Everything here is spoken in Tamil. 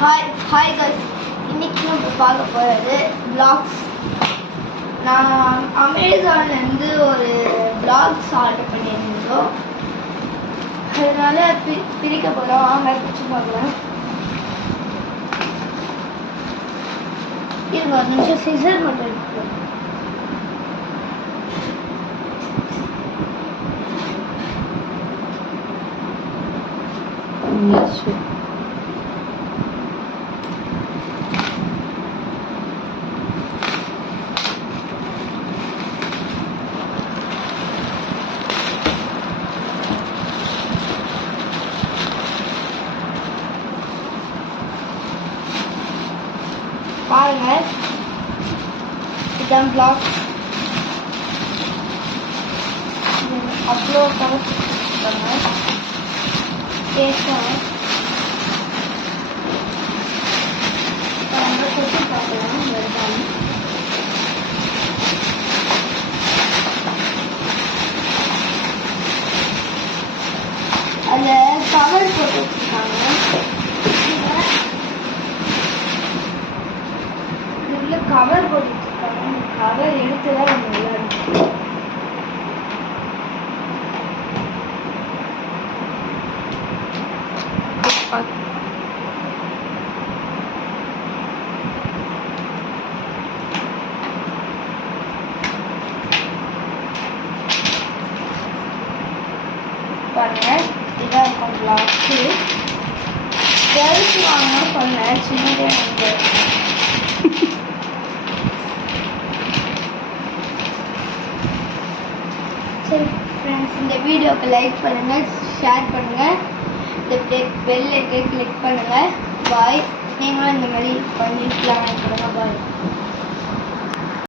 ஹாய் guys, இன்னைக்கு நம்ம பார்க்க போகிறது vlogs. நான் அமேசான்லேருந்து ஒரு vlogs ஆர்டர் பண்ணியிருந்தோம். அதனால பிரிக்க போகிறோம். வாங்க பிரிச்சு பார்க்கலாம். இருங்க ஒரு நிமிஷம் சிசர் மட்டும் இருக்கு. பாருங்க, இதுதான் vlog. அவ்வளோ கலர் கேட்கலாம். கொட்டி பார்க்கலாம். வருதாங்க அதில் கவர் போட்டு வச்சுருக்காங்க. கவர் போட்டு வச்சிருக்காங்க. கவர் எடுத்துதான் நல்லா இருக்கு. பாருங்க, இதான் இருக்கும் பிளாக்ஸு. பெருசு வாங்க சொன்னேன், சின்னதே வந்து சரி ஃப்ரெண்ட்ஸ், இந்த வீடியோக்கு லைக் பண்ணுங்கள், ஷேர் பண்ணுங்கள், இந்த பெல் ஐக்கனை கிளிக் பண்ணுங்கள். பாய். நீங்களும் இந்த மாதிரி பண்ணிக்கலாம். பாய்.